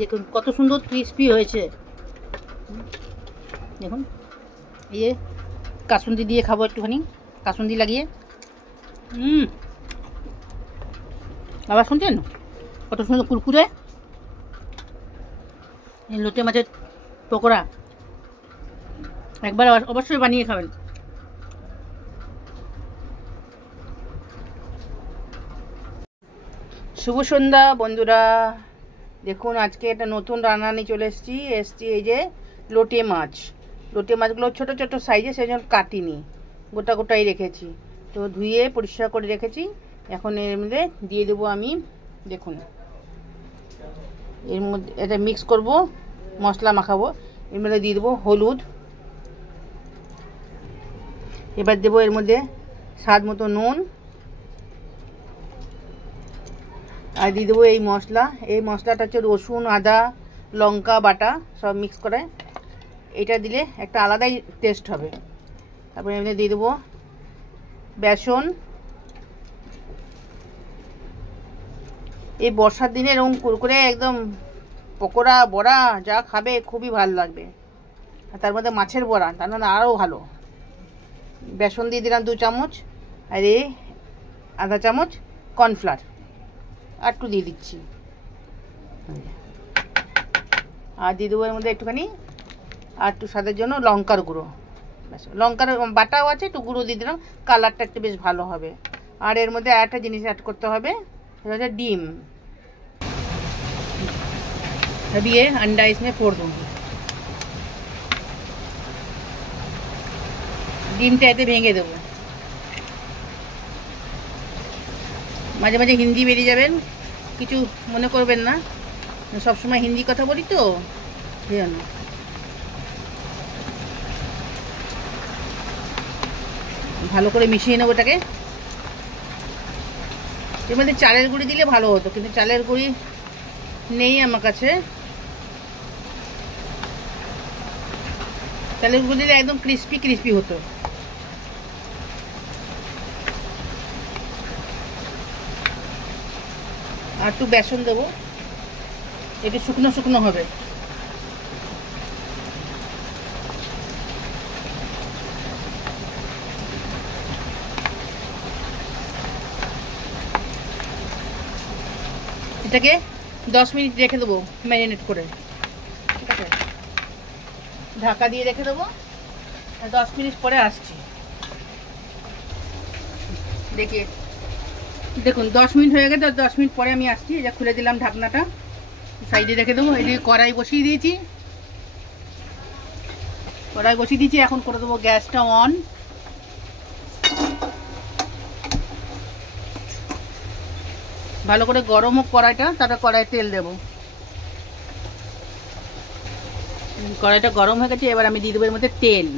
দেখুন কত সুন্দর ক্রিস্পি হয়েছে। দেখুন এই যে কাসুন্দি দিয়ে খাবো, একটুখানি কাসুন্দি লাগিয়ে। আবার শুনছেন কত সুন্দর কুরকুরে লোটে মাছের পকোড়া। একবার অবশ্যই বানিয়ে খাবেন। শুভ সন্ধ্যা বন্ধুরা। দেখুন আজকে একটা নতুন রান্না নিয়ে চলে এসেছি এই যে লোটে মাছ। লোটে মাছগুলো ছোট ছোট সাইজে, সেই জন্য কাটিনি, গোটা গোটাই রেখেছি। তো ধুয়ে পরিষ্কার করে রেখেছি। এখন এর মধ্যে দিয়ে দেবো আমি, দেখুন এর মধ্যে এটা মিক্স করব, মশলা মাখাবো। এর মধ্যে দিয়ে দেবো হলুদ, এবার দেবো এর মধ্যে স্বাদ মতো নুন, আর দিয়ে দেবো এই মশলা। এই মশলাটা হচ্ছে রসুন, আদা, লঙ্কা বাটা সব মিক্স করে। এটা দিলে একটা আলাদাই টেস্ট হবে। তারপরে এর মধ্যে দিয়ে দেবো বেসন। এই বর্ষার দিনে এরকম কুরকুরে একদম পকোড়া বড়া যা খাবে খুবই ভালো লাগবে। আর তার মধ্যে মাছের বড়া, তার মধ্যে আরও ভালো। বেসন দিয়ে দিলাম 2 চামচ, আর এই আধা চামচ কর্নফ্লাওয়ার আর একটু দিয়ে দিচ্ছি। আর দিয়ে দেবো এর মধ্যে একটুখানি আর একটু স্বাদের জন্য লঙ্কার গুঁড়ো। লঙ্কার বাটাও আছে, একটু গুঁড়ো দিয়ে দিলাম, কালারটা একটু বেশ ভালো হবে। আর এর মধ্যে আরেকটা জিনিস অ্যাড করতে হবে, সেটা হচ্ছে ডিম। अभी ये अंडा इसमें फोड़ दूंगी। ডিমটা এতে ভেঙে দেবো। মাঝে মাঝে হিন্দি বেরিয়ে যাবেন, কিছু মনে করবেন না, সবসময় হিন্দি কথা বলি তো এই জন্য। ভালো করে মিশিয়ে নেবো এটাকে। এর মধ্যে চালের গুঁড়ি দিলে ভালো হতো, কিন্তু চালের গুঁড়ি নেই আমার কাছে। চালের গুঁড়ি দিলে একদম ক্রিস্পি ক্রিস্পি হতো। আর একটু বেসন দেবো, একটু শুকনো শুকনো হবে। এটাকে 10 মিনিট রেখে দেবো ম্যারিনেট করে, ঠিক আছে? ঢাকা দিয়ে রেখে দেবো, 10 মিনিট পরে আসছি। দেখুন 10 মিনিট হয়ে গেছে, 10 মিনিট পরে আমি আসছি। এটা খুলে দিলাম ঢাকনাটা, সাইডে রেখে দেবো। এদিকে কড়াই বসিয়ে দিয়েছি, এখন করে দেবো গ্যাসটা অন। ভালো করে গরম হোক কড়াইটা, তারপরে কড়াইয়ে তেল দেবো। কড়াইটা গরম হয়ে গেছে, এবার আমি দিয়ে দেবো এর মধ্যে তেল।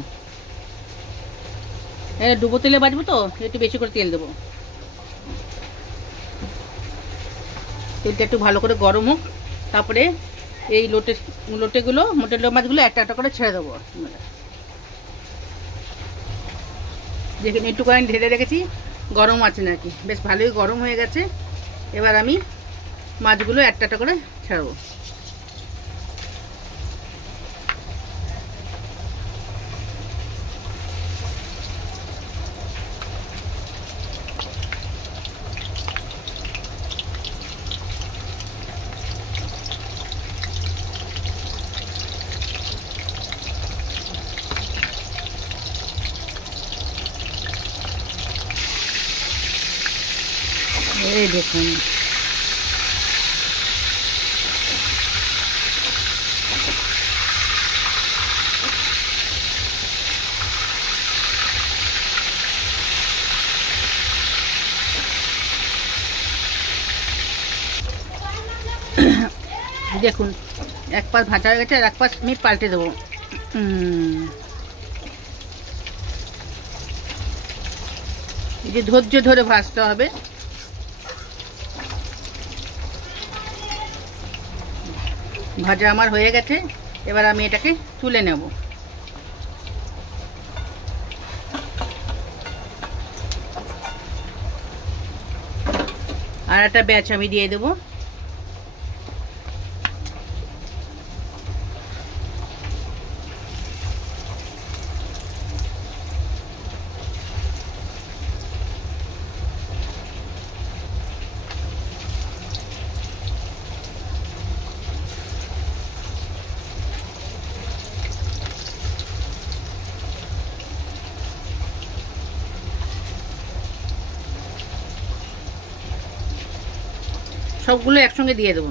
ডুবো তেলে বাজবো তো, একটু বেশি করে তেল দেবো। তেলটা একটু ভালো করে গরম হোক, তারপরে এই মোটের মাছগুলো একটা একটা করে ছেড়ে দেবো। দেখুন একটু করে ঢেলে রেখেছি, গরম আছে নাকি, বেশ ভালোই গরম হয়ে গেছে। এবার আমি মাছগুলো একটা একটা করে ছাড়বো। এই দেখুন দেখুন এক পাশ ভাজা হয়ে গেছে, আর এক পাশ আমি পাল্টে দেবো। এই যে ধৈর্য ধরে ভাজতে হবে। ভাজা আমার হয়ে গেছে, এবার আমি এটাকে তুলে নেব। আর একটা ব্যাচ আমি দিয়ে দেবো। সবগুলো একসঙ্গে দিয়ে দেবো।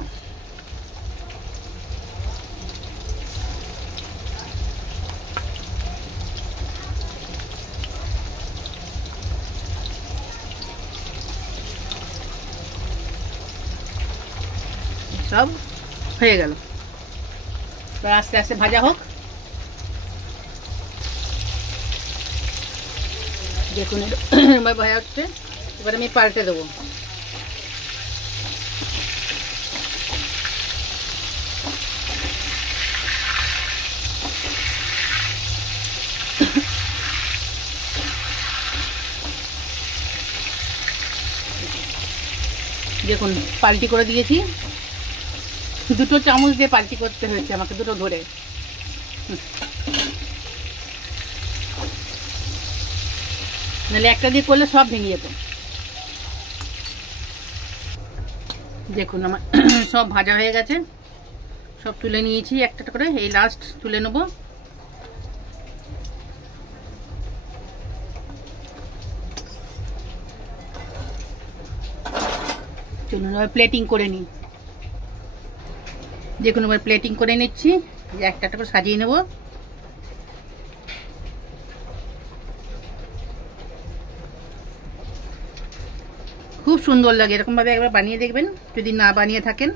সব হয়ে গেল, আস্তে আস্তে ভাজা হোক। দেখুন ভাজা হচ্ছে, এবার আমি পাল্টে দেবো। দেখুন পাল্টি করে দিয়েছি, দুটো চামচ দিয়ে পাল্টি করতে হয়েছে আমাকে, দুটো ধরে। নাহলে একটা দিয়ে করলে সব ভেঙে যেত। দেখুন আমার সব ভাজা হয়ে গেছে, সব তুলে নিয়েছি একটা করে। এই লাস্ট তুলে নেব। চলুন এবার প্লেটিং করে নিই। দেখুন এবার প্লেটিং করে নিচ্ছি, একটা একটা করে সাজিয়ে নেব। খুব সুন্দর লাগে, এরকমভাবে একবার বানিয়ে দেখবেন যদি না বানিয়ে থাকেন।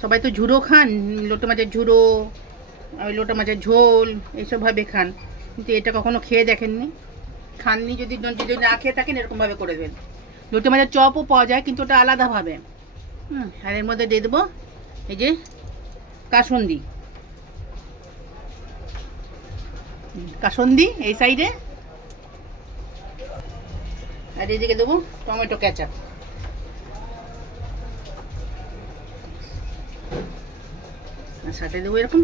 সবাই তো ঝুড়ো খান, লোটে মাছের ঝুড়ো, লোটে মাছের ঝোল এইসবভাবে খান, কিন্তু এটা কখনো খেয়ে দেখেননি, খাননি। যদি যদি না খেয়ে থাকেন এরকমভাবে করে দেবেন। লোটে মাছের চপও পাওয়া যায়, কিন্তু ওটা আলাদাভাবে। আর এর মধ্যে দিয়ে দেবো এই যে কাসুন্দি, কাসুন্দি এই সাইডে। আর এদিকে দেবো টমেটো কেচাপ। আর সাথে দেবো এরকম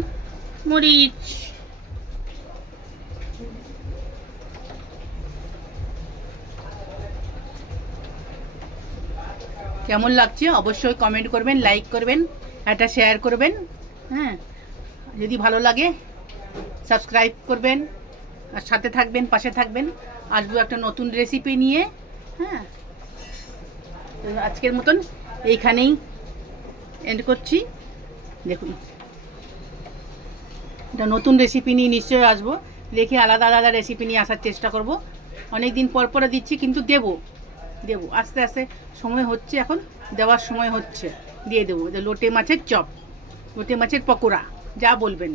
মরিচ। কেমন লাগছে অবশ্যই কমেন্ট করবেন, লাইক করবেন, একটা শেয়ার করবেন। হ্যাঁ, যদি ভালো লাগে সাবস্ক্রাইব করবেন, আর সাথে থাকবেন, পাশে থাকবেন। আসবো একটা নতুন রেসিপি নিয়ে। হ্যাঁ, আজকের মতন এইখানেই এন্ড করছি। দেখুন একটা নতুন রেসিপি নিয়ে নিশ্চয়ই আসবো, দেখি আলাদা আলাদা রেসিপি নিয়ে আসার চেষ্টা করব। অনেক দিন পর পরে দিচ্ছি, কিন্তু দেবো আস্তে আস্তে। সময় হচ্ছে, এখন দেওয়ার সময় হচ্ছে, দিয়ে দেবো। লোটে মাছের চপ, লোটে মাছের পকোড়া, যা বলবেন।